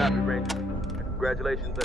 Copy, Ranger. Congratulations.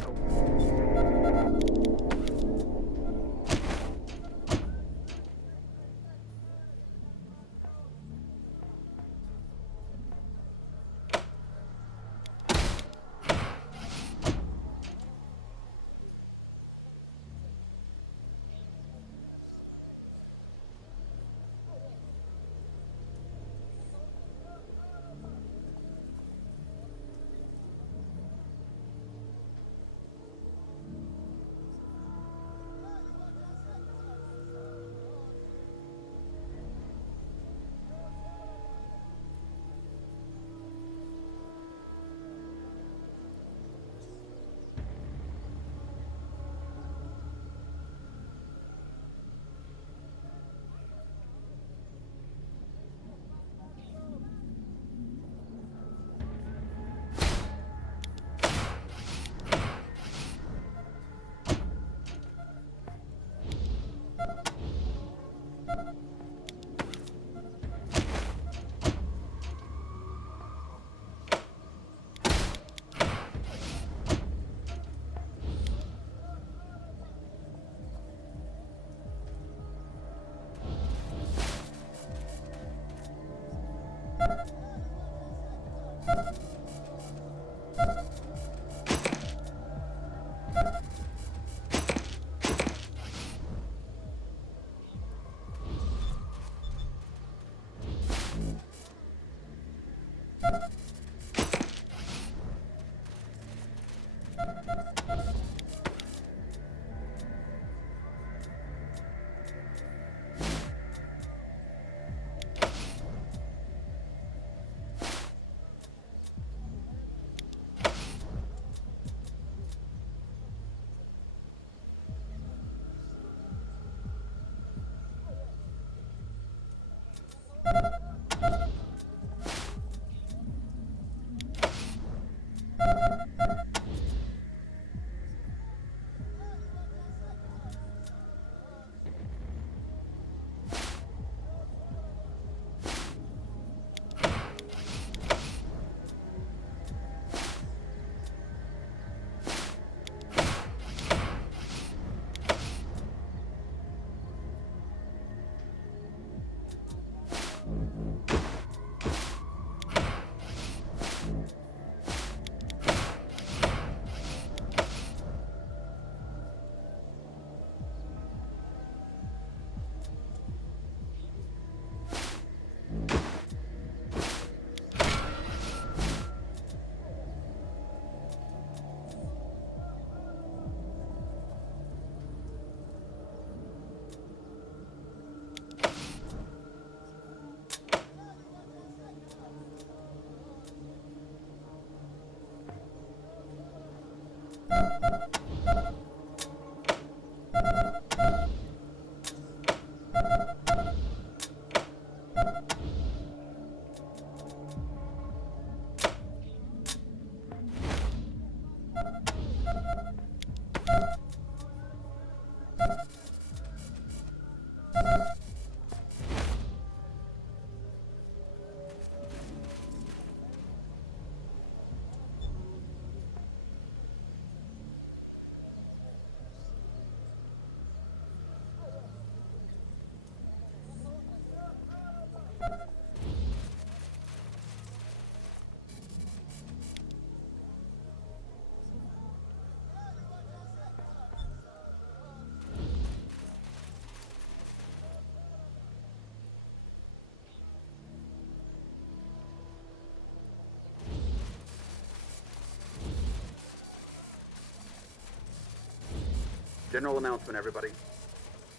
General announcement, everybody.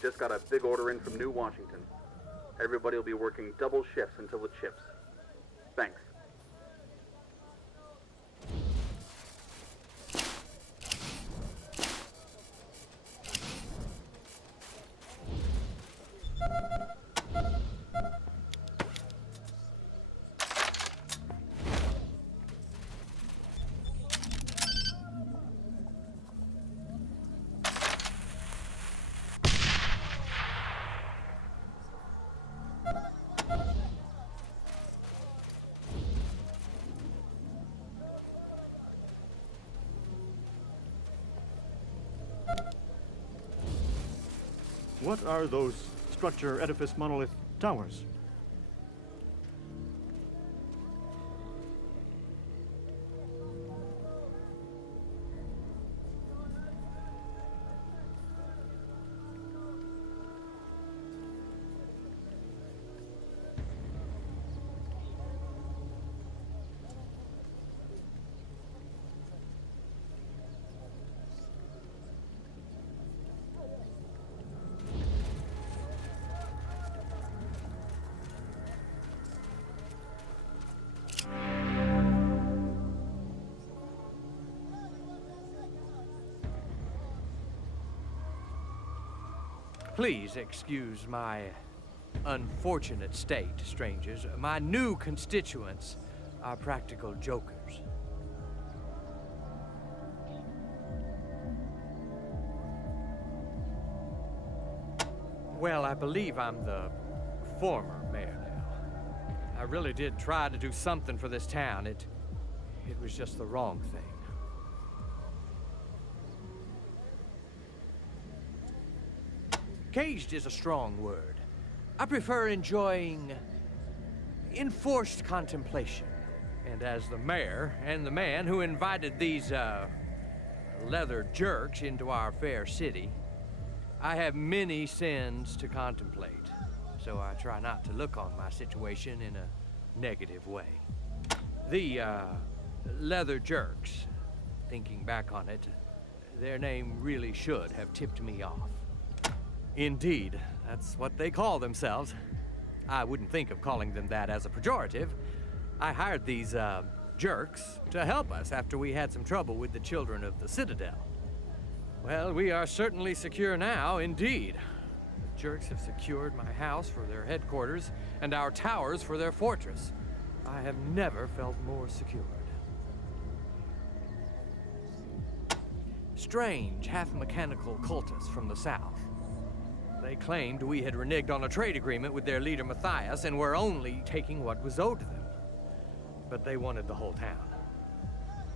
Just got a big order in from New Washington. Everybody will be working double shifts until it ships. Thanks. What are those structure, edifice, monolith towers? Please excuse my unfortunate state, strangers. My new constituents are practical jokers. Well, I believe I'm the former mayor now. I really did try to do something for this town. It was just the wrong thing. Caged is a strong word. I prefer enjoying enforced contemplation. And as the mayor and the man who invited these, leather jerks into our fair city, I have many sins to contemplate. So I try not to look on my situation in a negative way. The, leather jerks, thinking back on it, their name really should have tipped me off. Indeed, that's what they call themselves. I wouldn't think of calling them that as a pejorative. I hired these, jerks to help us after we had some trouble with the children of the Citadel. Well, we are certainly secure now, indeed. The jerks have secured my house for their headquarters and our towers for their fortress. I have never felt more secured. Strange, half-mechanical cultists from the south. They claimed we had reneged on a trade agreement with their leader Matthias and were only taking what was owed to them. But they wanted the whole town.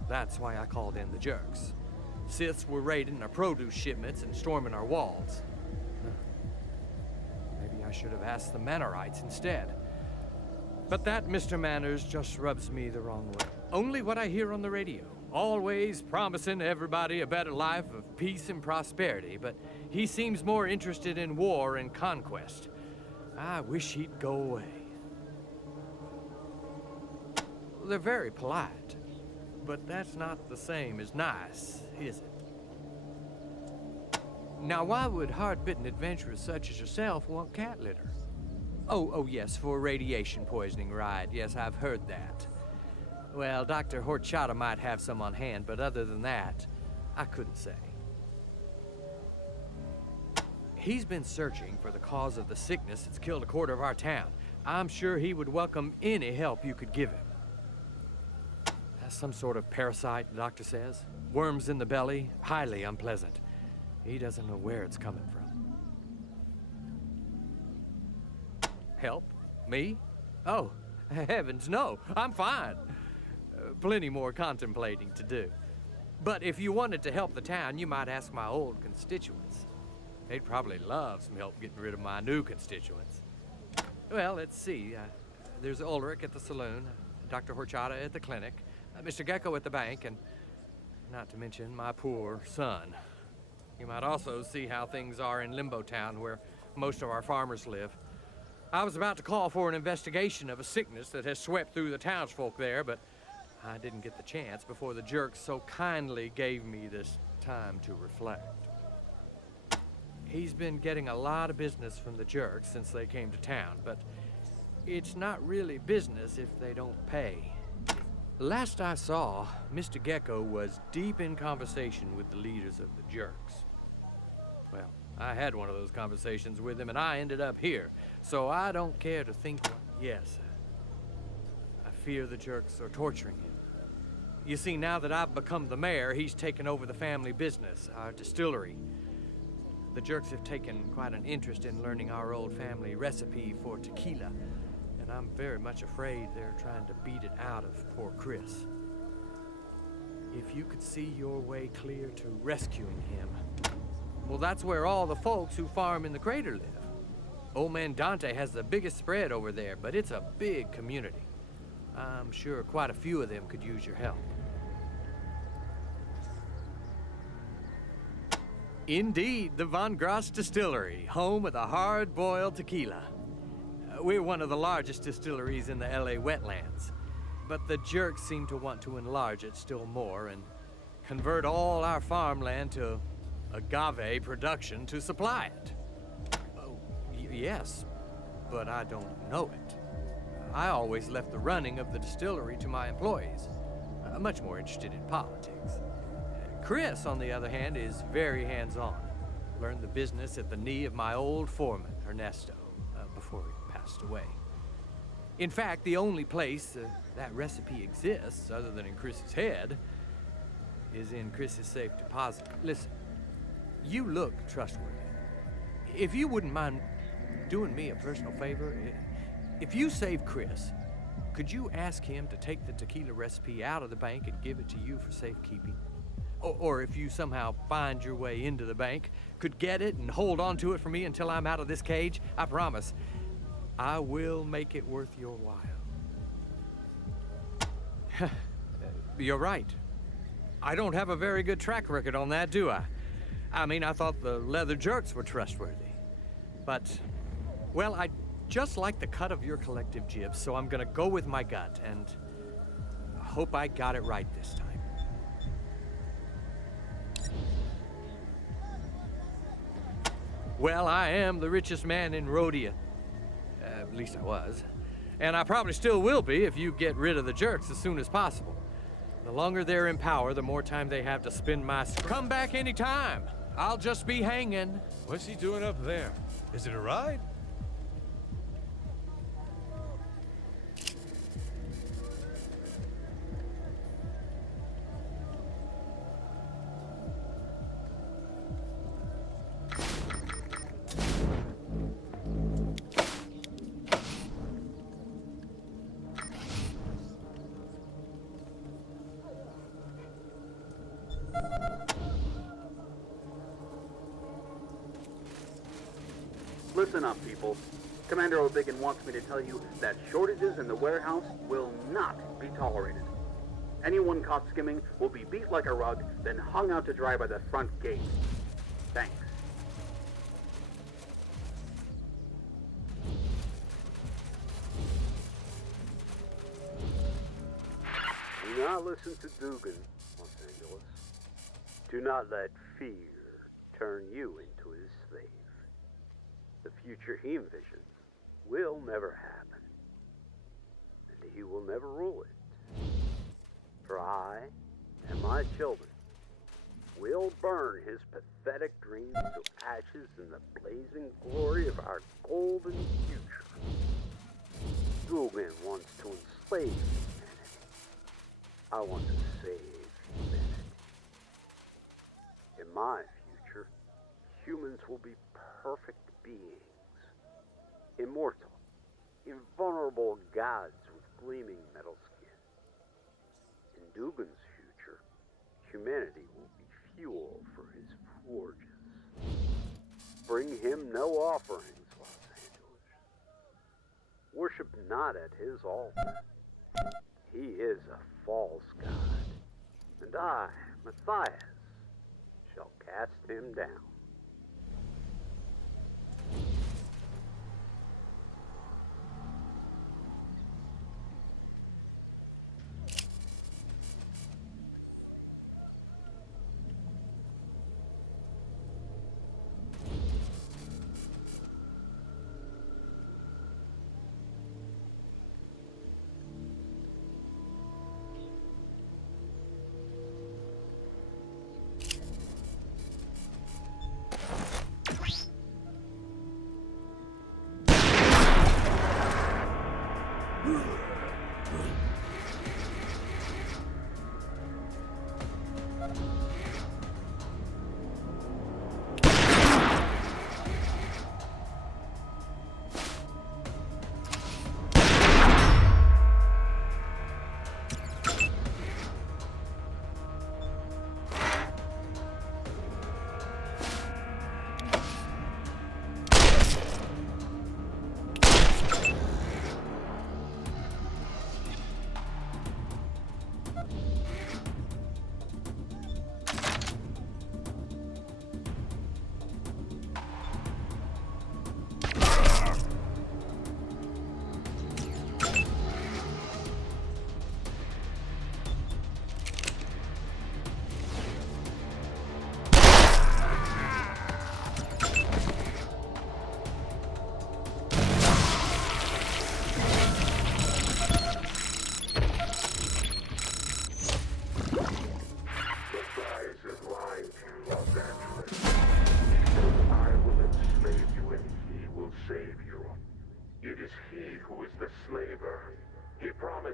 That's why I called in the jerks. Siths were raiding our produce shipments and storming our walls. Maybe I should have asked the Mannerites instead. But that, Mr. Manners, just rubs me the wrong way. Only what I hear on the radio. Always promising everybody a better life of peace and prosperity, but he seems more interested in war and conquest. I wish he'd go away. They're very polite, but that's not the same as nice, is it? Now, why would hard-bitten adventurers such as yourself want cat litter? Oh, yes, for radiation poisoning, right. Yes, I've heard that. Well, Dr. Horchata might have some on hand, but other than that, I couldn't say. He's been searching for the cause of the sickness that's killed a quarter of our town. I'm sure he would welcome any help you could give him. That's some sort of parasite, the doctor says. Worms in the belly, highly unpleasant. He doesn't know where it's coming from. Help? Me? Oh, heavens no, I'm fine. Plenty more contemplating to do. But if you wanted to help the town, you might ask my old constituents. They'd probably love some help getting rid of my new constituents. Well, let's see. There's Ulrich at the saloon, Dr. Horchata at the clinic, Mr. Gecko at the bank, and not to mention my poor son. You might also see how things are in Limbo Town, where most of our farmers live. I was about to call for an investigation of a sickness that has swept through the townsfolk there, but I didn't get the chance before the jerks so kindly gave me this time to reflect. He's been getting a lot of business from the jerks since they came to town, but it's not really business if they don't pay. Last I saw, Mr. Gecko was deep in conversation with the leaders of the jerks. Well, I had one of those conversations with him, and I ended up here, so I don't care to think what... Yes, I fear the jerks are torturing him. You see, now that I've become the mayor, he's taken over the family business, our distillery. The jerks have taken quite an interest in learning our old family recipe for tequila, and I'm very much afraid they're trying to beat it out of poor Chris. If you could see your way clear to rescuing him, Well, that's where all the folks who farm in the crater live. Old man Dante has the biggest spread over there, but it's a big community. I'm sure quite a few of them could use your help. Indeed, the Von Grass Distillery, home of the hard-boiled tequila. We're one of the largest distilleries in the LA wetlands, but the jerks seem to want to enlarge it still more and convert all our farmland to agave production to supply it. Oh, yes, but I don't know it. I always left the running of the distillery to my employees, much more interested in politics. Chris, on the other hand, is very hands-on. Learned the business at the knee of my old foreman, Ernesto, before he passed away. In fact, the only place that recipe exists, other than in Chris's head, is in Chris's safe deposit. Listen, you look trustworthy. If you wouldn't mind doing me a personal favor, if you save Chris, could you ask him to take the tequila recipe out of the bank and give it to you for safekeeping? Or if you somehow find your way into the bank, could get it and hold on to it for me until I'm out of this cage, I promise, I will make it worth your while. You're right. I don't have a very good track record on that, do I? I mean, I thought the leather jerks were trustworthy. But, well, I just like the cut of your collective jibs, so I'm gonna go with my gut, and I hope I got it right this time. Well, I am the richest man in Rhodia. At least I was. And I probably still will be if you get rid of the jerks as soon as possible. The longer they're in power, the more time they have to spin my... Come back anytime. I'll just be hanging. What's he doing up there? Is it a ride? Listen up, people. Commander O'Biggin wants me to tell you that shortages in the warehouse will not be tolerated. Anyone caught skimming will be beat like a rug, then hung out to dry by the front gate. Thanks. Do not listen to Dugan, Los Angeles. Do not let fear turn you into his slave. The future he envisions will never happen, and he will never rule it. For I and my children will burn his pathetic dreams to ashes in the blazing glory of our golden future. Dugan wants to enslave humanity. I want to save humanity. In my future, humans will be perfect beings, immortal, invulnerable gods with gleaming metal skin. In Dugan's future, humanity will be fuel for his forges. Bring him no offerings, Los Angeles. Worship not at his altar. He is a false god, and I, Matthias, shall cast him down.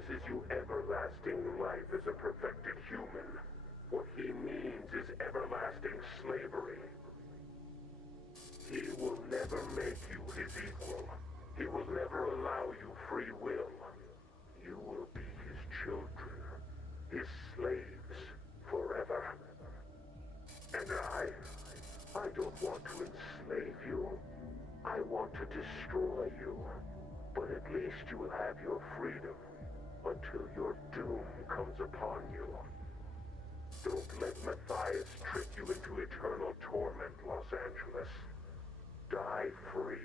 promises you everlasting life as a perfected human. What he means is everlasting slavery. He will never make you his equal. He will never allow you free will. You will be his children, his slaves, forever. And I don't want to enslave you. I want to destroy you. But at least you will have your freedom until your doom comes upon you. Don't let Matthias trick you into eternal torment, Los Angeles. Die free.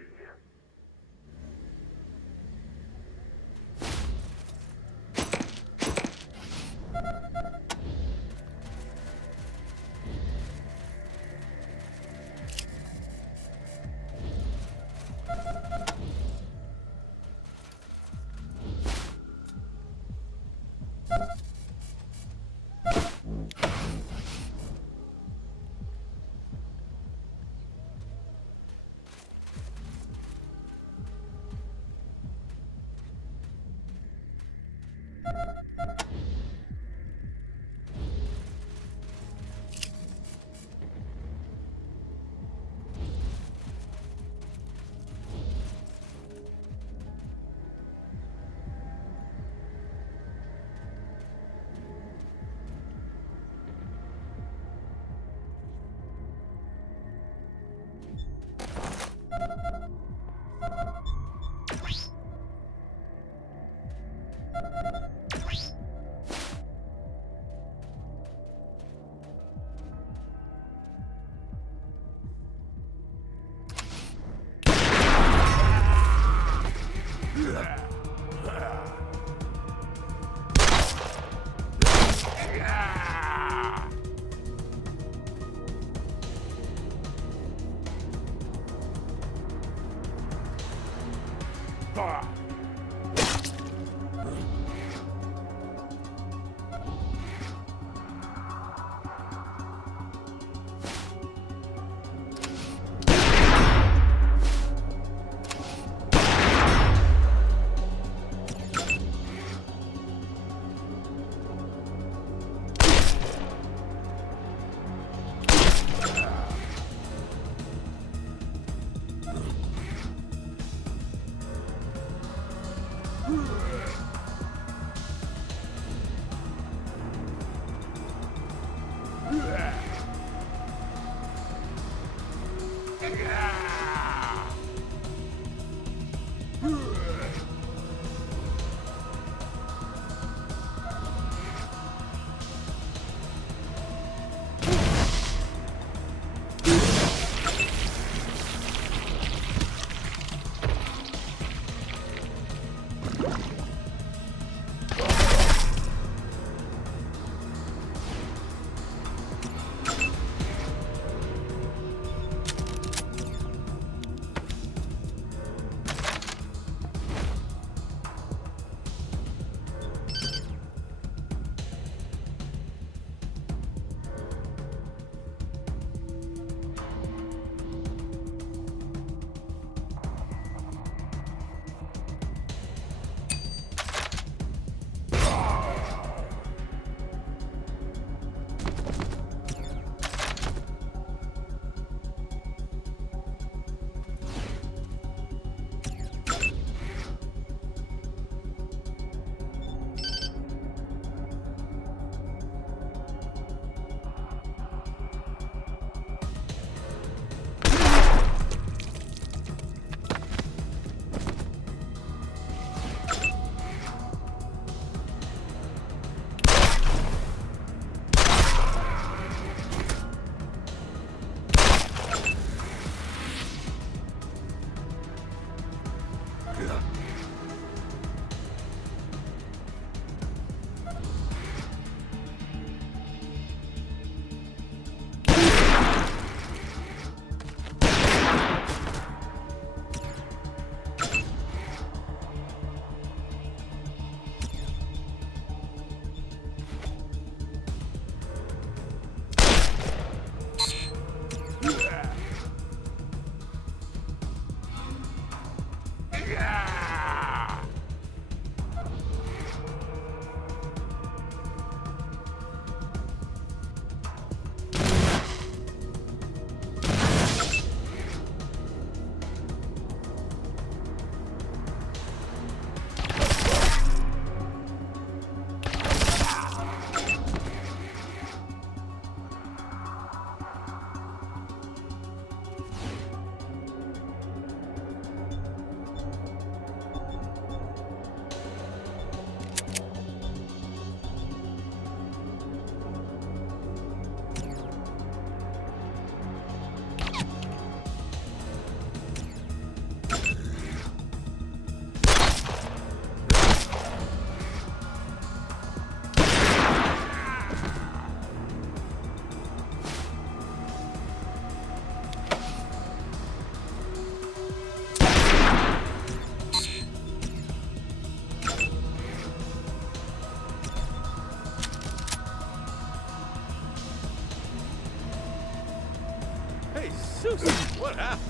Susan, what happened?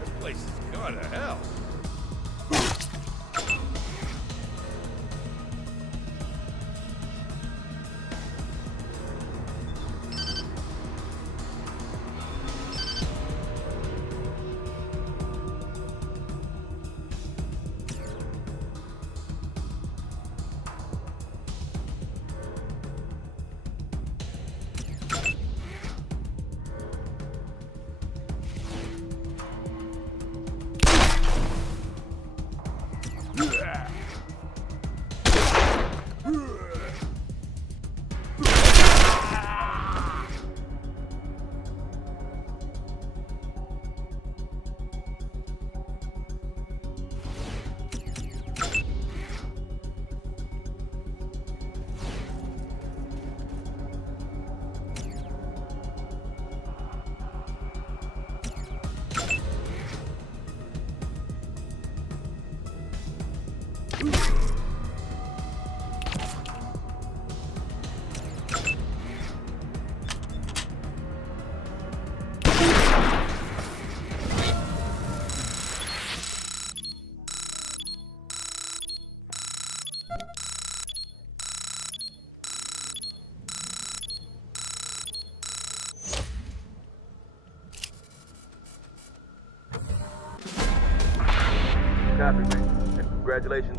This place is going to hell. Copy, mate. And congratulations.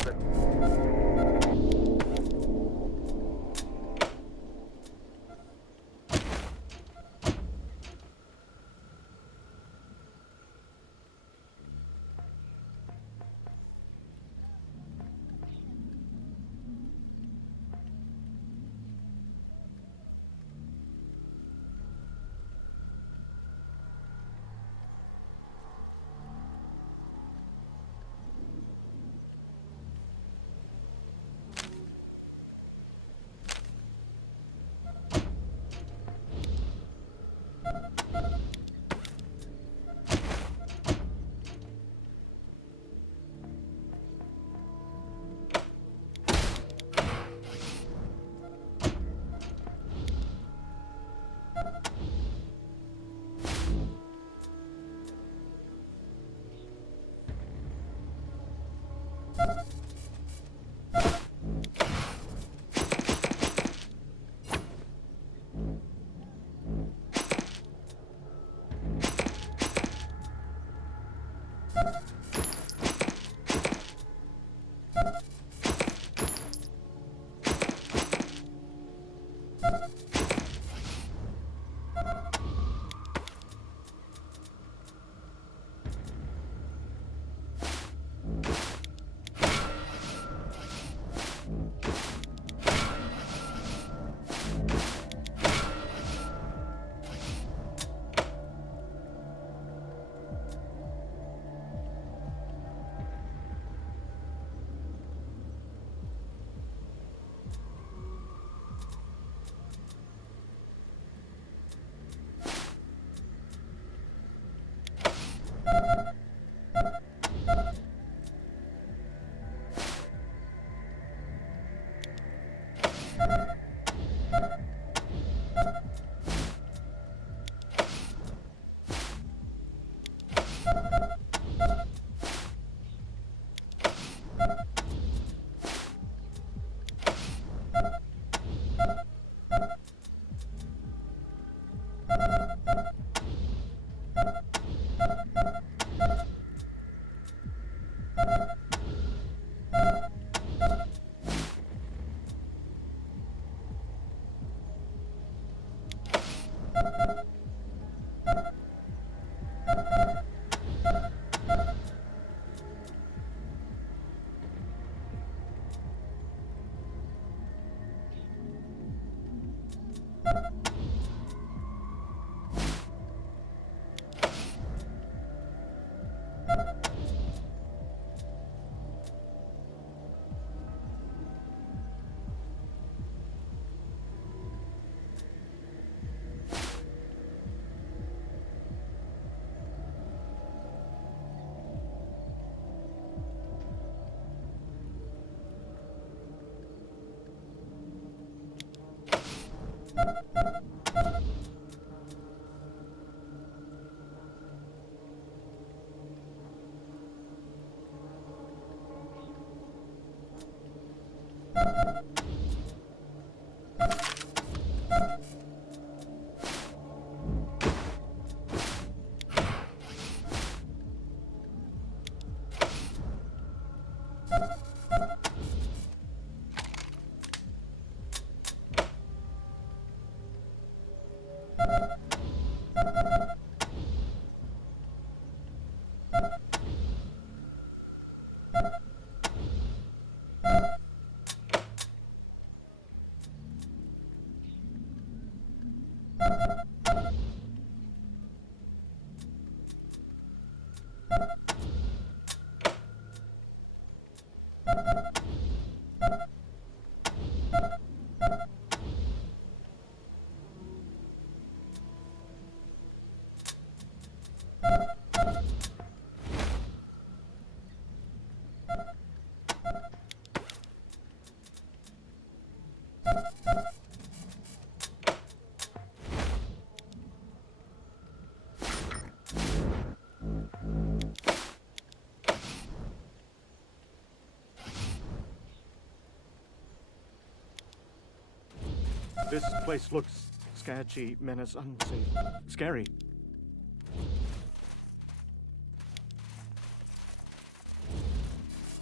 This place looks sketchy, menace, unsafe, scary.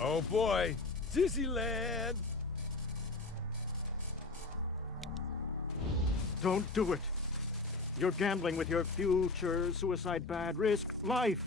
Oh boy, Disneyland! Don't do it. You're gambling with your future, suicide bad, risk life.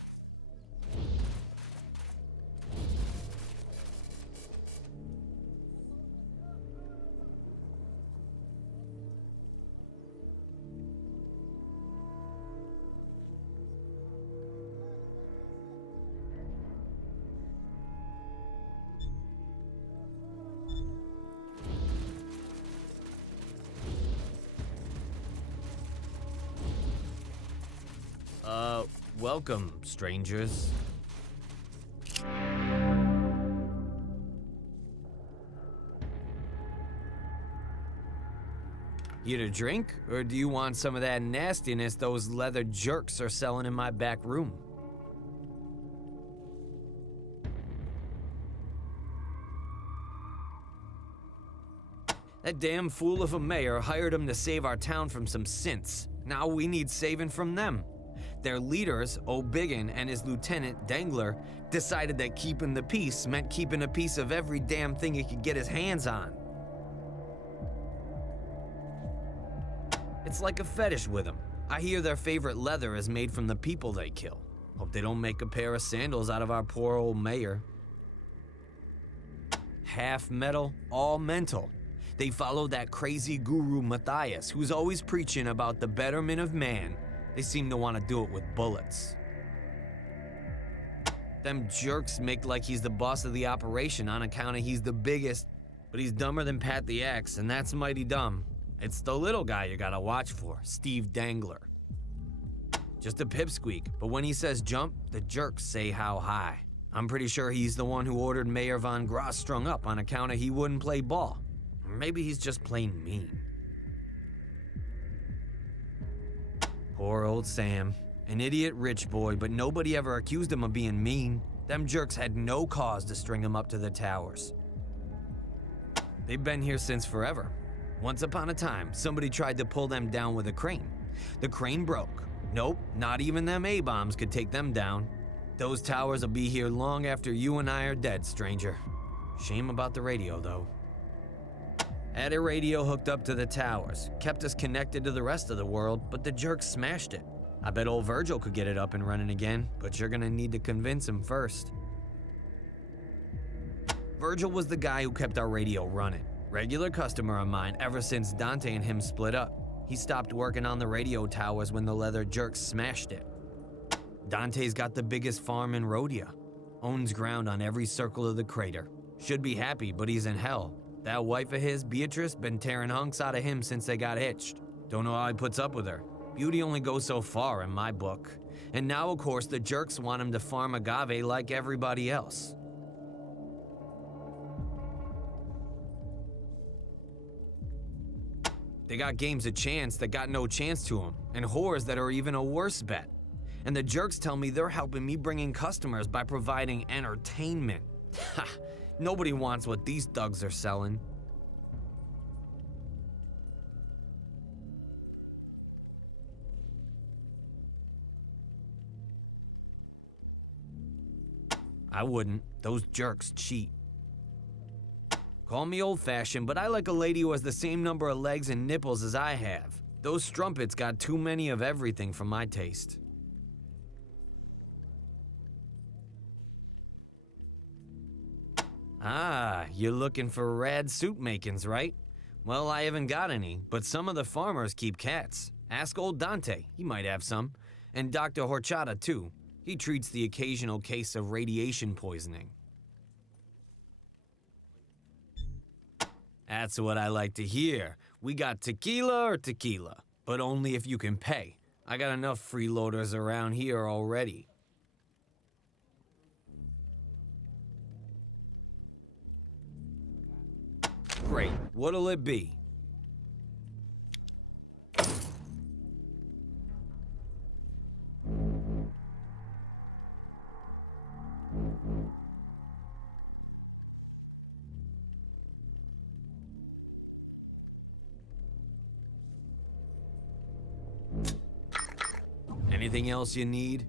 Welcome, strangers. You to drink, or do you want some of that nastiness those leather jerks are selling in my back room? That damn fool of a mayor hired him to save our town from some synths. Now we need saving from them. Their leaders, O'Biggin and his lieutenant, Dangler, decided that keeping the peace meant keeping a piece of every damn thing he could get his hands on. It's like a fetish with them. I hear their favorite leather is made from the people they kill. Hope they don't make a pair of sandals out of our poor old mayor. Half metal, all mental. They follow that crazy guru Matthias, who's always preaching about the betterment of man. They seem to want to do it with bullets. Them jerks make like he's the boss of the operation on account of he's the biggest, but he's dumber than Pat the Axe, and that's mighty dumb. It's the little guy you gotta watch for, Steve Dangler. Just a pipsqueak, but when he says jump, the jerks say how high. I'm pretty sure he's the one who ordered Mayor Von Gross strung up on account of he wouldn't play ball. Or maybe he's just plain mean. Poor old Sam. An idiot rich boy, but nobody ever accused him of being mean. Them jerks had no cause to string him up to the towers. They've been here since forever. Once upon a time, somebody tried to pull them down with a crane. The crane broke. Nope, not even them A-bombs could take them down. Those towers will be here long after you and I are dead, stranger. Shame about the radio, though. Had a radio hooked up to the towers, kept us connected to the rest of the world, but the jerks smashed it. I bet old Virgil could get it up and running again, but you're gonna need to convince him first. Virgil was the guy who kept our radio running. Regular customer of mine ever since Dante and him split up. He stopped working on the radio towers when the leather jerks smashed it. Dante's got the biggest farm in Rhodia. Owns ground on every circle of the crater. Should be happy, but he's in hell. That wife of his, Beatrice, been tearing hunks out of him since they got hitched. Don't know how he puts up with her. Beauty only goes so far in my book. And now, of course, the jerks want him to farm agave like everybody else. They got games of chance that got no chance to them, and whores that are even a worse bet. And the jerks tell me they're helping me bring in customers by providing entertainment. Ha! Nobody wants what these thugs are selling. I wouldn't. Those jerks cheat. Call me old-fashioned, but I like a lady who has the same number of legs and nipples as I have. Those strumpets got too many of everything for my taste. Ah, you're looking for rad suit makings, right? Well, I haven't got any, but some of the farmers keep cats. Ask old Dante, he might have some. And Dr. Horchata, too. He treats the occasional case of radiation poisoning. That's what I like to hear. We got tequila or tequila, but only if you can pay. I got enough freeloaders around here already. Great. What'll it be? Anything else you need?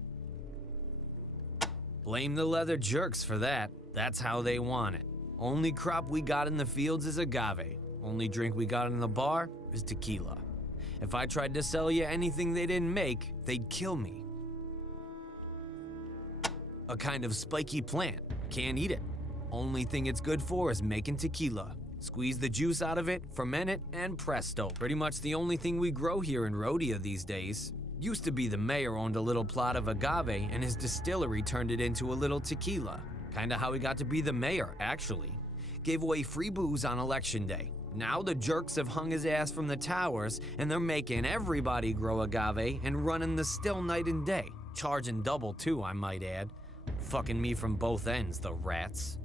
Blame the leather jerks for that. That's how they want it. Only crop we got in the fields is agave. Only drink we got in the bar is tequila. If I tried to sell you anything they didn't make, they'd kill me. A kind of spiky plant. Can't eat it. Only thing it's good for is making tequila. Squeeze the juice out of it, ferment it, and presto. Pretty much the only thing we grow here in Rhodia these days. Used to be the mayor owned a little plot of agave and his distillery turned it into a little tequila. Kinda how he got to be the mayor, actually. Gave away free booze on election day. Now the jerks have hung his ass from the towers and they're making everybody grow agave and running the still night and day. Charging double too, I might add. Fucking me from both ends, the rats.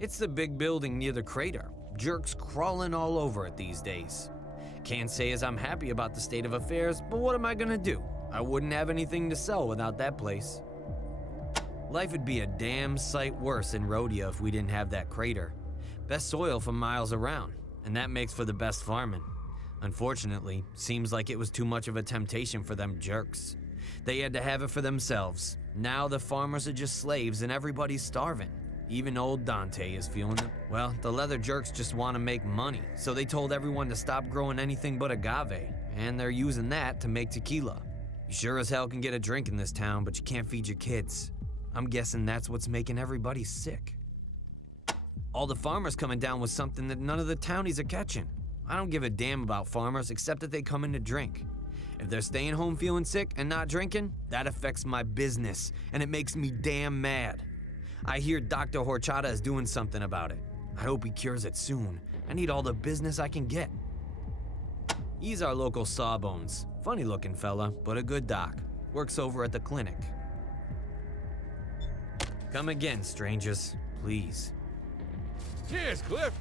It's the big building near the crater. Jerks crawling all over it these days. Can't say as I'm happy about the state of affairs, but what am I gonna do? I wouldn't have anything to sell without that place. Life would be a damn sight worse in Rhodia if we didn't have that crater. Best soil for miles around, and that makes for the best farming. Unfortunately, seems like it was too much of a temptation for them jerks. They had to have it for themselves. Now the farmers are just slaves and everybody's starving. Even old Dante is feeling it. Well, the leather jerks just want to make money, so they told everyone to stop growing anything but agave, and they're using that to make tequila. You sure as hell can get a drink in this town, but you can't feed your kids. I'm guessing that's what's making everybody sick. All the farmers coming down with something that none of the townies are catching. I don't give a damn about farmers except that they come in to drink. If they're staying home feeling sick and not drinking, that affects my business, and it makes me damn mad. I hear Dr. Horchata is doing something about it. I hope he cures it soon. I need all the business I can get. He's our local sawbones. Funny looking fella, but a good doc. Works over at the clinic. Come again, strangers, please. Cheers, Cliff.